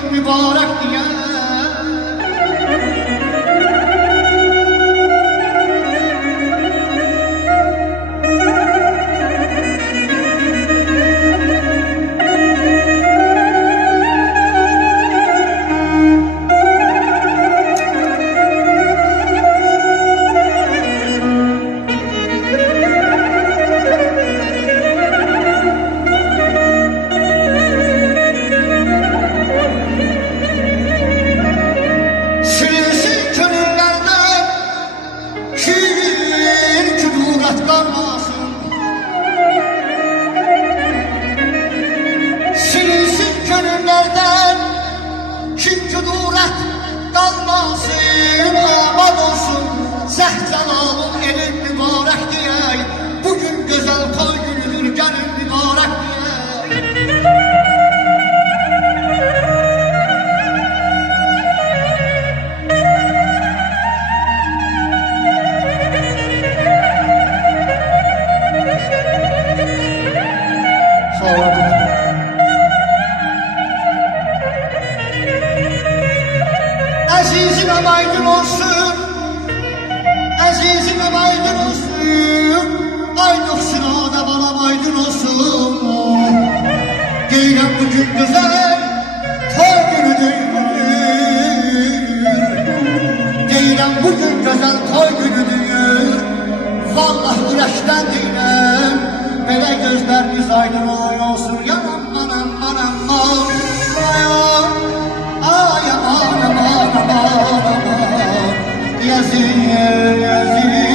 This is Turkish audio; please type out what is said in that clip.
günün mübarek diye. Kalmasın, aman olsun, Zəhcəlalın elin mübarək deyək. Bugün gözəl toy günüdür, gəlin mübarək deyək. Sağ olun. Azizime aydın olsun, azizime aydın olsun, aydıksına da bana aydın olsun. Deyirəm bugün güzel toy günüdür, deyirəm bugün güzel toy günüdür. Vallahi ürəkdən deyirəm, belə gözləriniz aydın olsun. Yanam anam anam anam, ay aman aman aman aman, yazık yazık.